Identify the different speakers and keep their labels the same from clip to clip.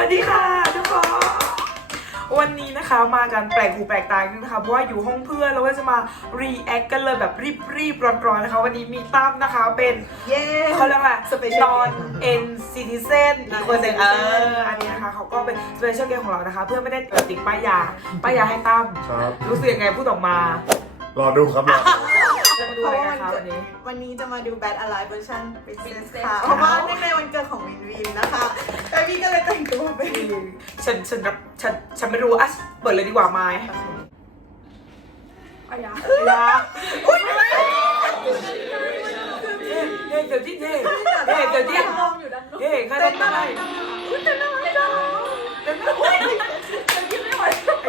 Speaker 1: วัสดีค่ะทุกคนวันนี้นะคะมากันแปลกหูแปลกตากันนะคะเพราะว่าอยู่ห้องเพื่อนแล้วก็จะมารีแอคกันเลยแบบรีบร้อนๆนะคะวันนี้มีตั้มนะคะเป็นเขาเรียกว่าตอนเอ็นซิติเซนอีกคนหนึ่งอันนี้นะคะเขาก็เป็นสเปเชียลเกมของเรานะคะเพื่อไม่ได้ติดป้ายยาให้ตั้มรู้สึกยังไงพูดออกมาร
Speaker 2: อดูครับ
Speaker 1: จะมาดูอะไรกันคะ
Speaker 3: วันนี้จะมาดู Bad Alive เวอร์ชัน Princess ค่ะเพราะว่าในวันเกิดของวินนะคะแต่พี่ก็เลยแต่งตัวเป็น
Speaker 1: ฉันไม่รู้อ่ะเปิดเลยดีกว่าไหมอุ้ยเฮ้ยเดี๋ยวที่ใครต้องได้อุ้ยแต่น่ารักจังแต่น่ารักฉันคิดไม่ไหวอัน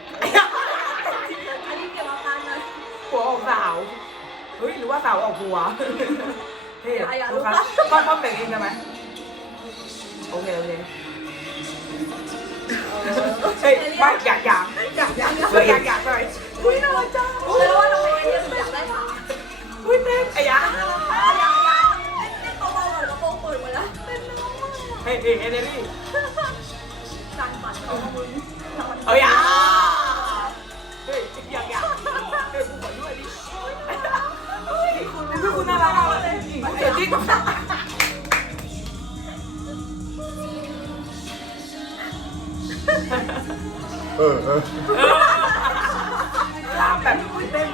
Speaker 1: นี้เกี่ยวกับการนะหัวออกสาวเฮ้ยหรือว่าสาวออกหัวเฮ้ยดูครับต้องแต่งเองได้ไหมโอเคเฮ้ยไม่อยากหน่อยอุ้ยน่ารักจังอุ้ยว่าทำไมอยากได้ผ้าอุ้ยเต้นไอ้ยาเต้นเบาๆหน่อยกระโปรงเปิดมาแล้วเต้นน้องมากเฮ้ยเอเนลี่การปั่นของมึงเอาอย่าเฮ้ยอยากเฮ้ยกูขอด้วยดิคุณน่ารักมากเลยเดี๋ยวจิ๊กลาบแบบเต้น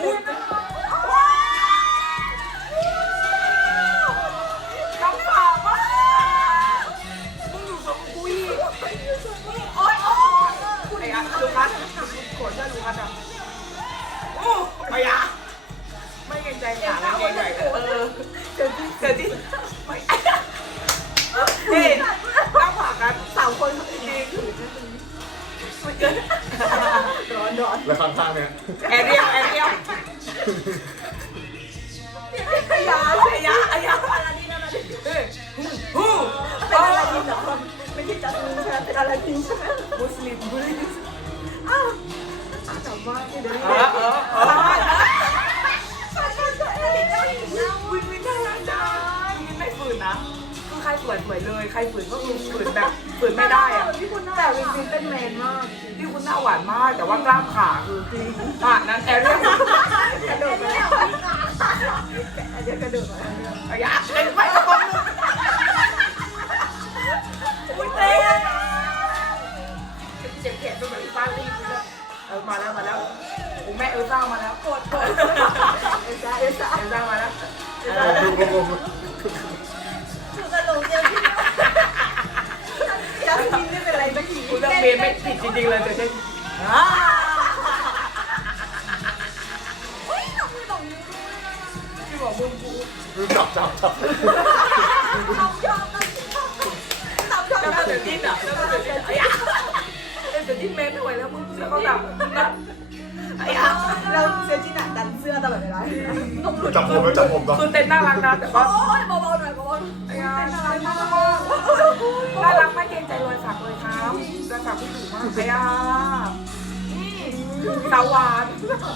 Speaker 1: น้ำป่ามากมึงอยู่กับกูอีกโอ๊ยไอ้อะลูคัสขนจะลูคัสอ่ะโอ้ไอ้อะไม่เกรงใจขาไม่เกรงใจเจอที่ไม่เฮ้ยตั้งผากัน3 คนจริงร้อน
Speaker 2: แล้วข้างๆเนี่ย
Speaker 1: แอเรียลอายาอะไรนี่นะเฮ้ย
Speaker 3: เป็นอะไรดินเหรอไม่ใช่จัสมินใช่ไหมเป็นอะไรดินใช่ไหม
Speaker 1: มุสลิม
Speaker 3: อ้าวจำว่าเดี๋ยว
Speaker 1: วินน่ารักจังวินไม่ฝืนนะคือใครฝืนเหมือนเลยใครฝืนก็คือฝืนแบบฝืนไม่ได้อะ
Speaker 3: แต่วินเป็นแมนมาก
Speaker 1: ที่คุณหน้าหวานมากแต่ว่ากล้ามขาคือจริงนั้นแอเรียล
Speaker 3: กระโดดไปแล้วเดี๋ยวกระโดดไป
Speaker 1: อย่าไปตะโกนอุ้ยเต้เจ็บแขนไปเหมือนปาร์ตี้เลยมาแล้วโอ้แม่เอลซ่ามาแล้ว
Speaker 3: กดเอลซ่า
Speaker 1: มาแล้ว
Speaker 3: คือตลกเจอพี่จัสมินไม่เป็นไรสักที
Speaker 1: คุณเลือกเมนไม่ผิดจริงๆเลยแต่เช่นที่บอกมึงกู
Speaker 2: จับ
Speaker 1: แล้วเดี๋ยวดิ้นอ่ะแล้วเดี๋ยวดิ้นเมนไม่ไหวแล้วมึงเสื้อเขาดับนะ
Speaker 3: เราเสื้อจีน่ะดันเสื้อตลอดเวลา
Speaker 2: จับผมต่อ
Speaker 1: คือเต้นน่ารักนะแต่ว่า
Speaker 3: เบาๆหน่อย
Speaker 1: น่ารักไม่เกรงใจรอยสักเลยครับรอยสักที่ถูกมากสาวาน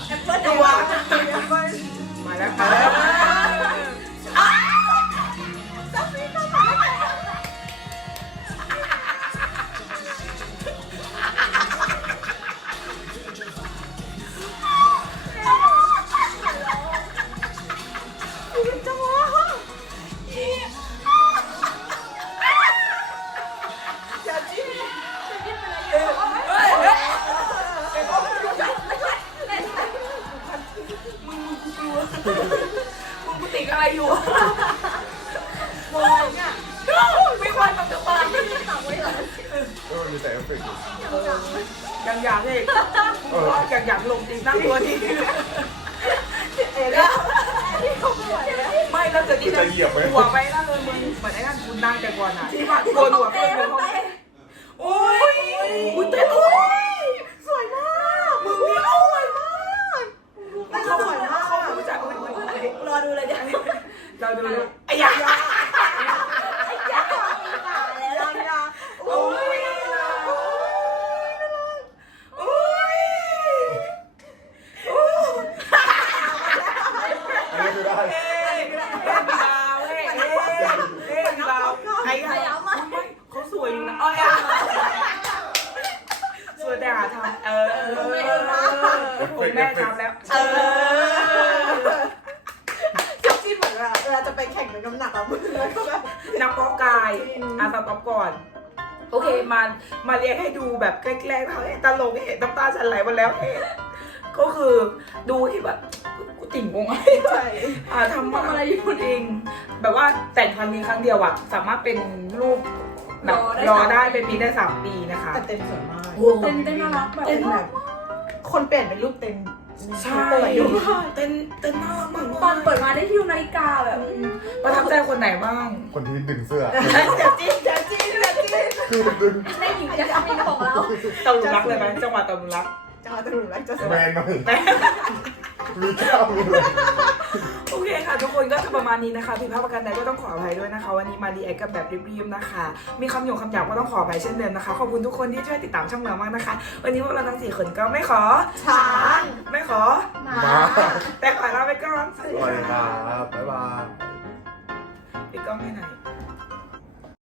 Speaker 1: มาแล้วมึงกูติดอะไรอยู่
Speaker 3: มองเนี่ย
Speaker 1: ไม่ควรต้องจะมา
Speaker 2: มีแต่เอฟเฟกต์
Speaker 1: ยังอยากเลยอยากลงจริงนั่งตัวทีไม่แล้วเกิดที่จะหัวไปนั่นเลยมึงเหมือนไอ้นั่นคุณนั่งแต่ก่อนอ่ะที่ว่าโกนหัวเพื่อนเลยเขาโอ้ยเต้น
Speaker 3: สวยมาก
Speaker 1: มึงนี่สวยมาก
Speaker 3: เขาสวยมาก
Speaker 1: เขารู้จัก
Speaker 3: รอดูเลยเดี๋ยว
Speaker 1: เราดูเลยไอ้ยาโอ้ย
Speaker 2: อันนี้คือได้
Speaker 1: เขาสวยอยู่นะทำผมแม่ทำแล้ว
Speaker 3: จับจิ้มเหมือนเวลาจะไปแข่งเป็นน้ำหนักอะมึงแล้วก็แบบ
Speaker 1: นักเพาะกายสต็อปก่อนโอเคมาเรียกให้ดูแบบแกล้งๆเขาให้ตลกเห็นน้ำตาฉันไหลมาแล้วก็คือดูที่แบบกูติ่งงง
Speaker 3: ใช่
Speaker 1: ทำอะไรอยู่เองแบบว่าแต่งครั้งนี้ครั้งเดียวอะสามารถเป็นรูปแบบรอได้เป็นปีได้3 ปีนะคะ
Speaker 3: แต่เต็มสวยมาก
Speaker 4: เต้นน่ารักแบบ
Speaker 3: เต้นแบบคนเปลี่ยนเป็นรูปเต็ม
Speaker 1: ใช่เต้นน่ารักมาก
Speaker 4: ตอนเปิดมาได้ที่นาฬิกาแบบ
Speaker 1: ประทับใจคนไหนบ้าง
Speaker 2: คนที่ดึงเสื้อ
Speaker 3: เดี๋ยวจิ้ม
Speaker 2: คือดึง
Speaker 4: ในหญิงจะมีของเรา
Speaker 1: ตะลุรักเลยไหมจังหวะตะลุรัก
Speaker 3: จังหวะตะลุรักจะส
Speaker 2: แม
Speaker 3: วย
Speaker 2: นหน่อยมีเจ้ามีเลย
Speaker 1: โอเคค่ะทุกคนก็จะประมาณนี้นะคะผิดพลาดประการใดก็ต้องขออภัยด้วยนะคะวันนี้มารีแอคกันแบบรีบๆนะคะมีคำหยงคำหยาบก็ต้องขออภัยเช่นเดิมนะคะขอบคุณทุกคนที่ช่วยติดตามช่องเรามากนะคะวันนี้พวกเราทั้ง4 คนก็ไม่ขอ
Speaker 3: ช้าง
Speaker 1: ไม่ขอ
Speaker 4: มา
Speaker 2: มา
Speaker 1: แต่ขอลาไปก่อน
Speaker 2: สวัสดีครับบ๊ายบาย
Speaker 1: ปิดกล้องให้หน่อย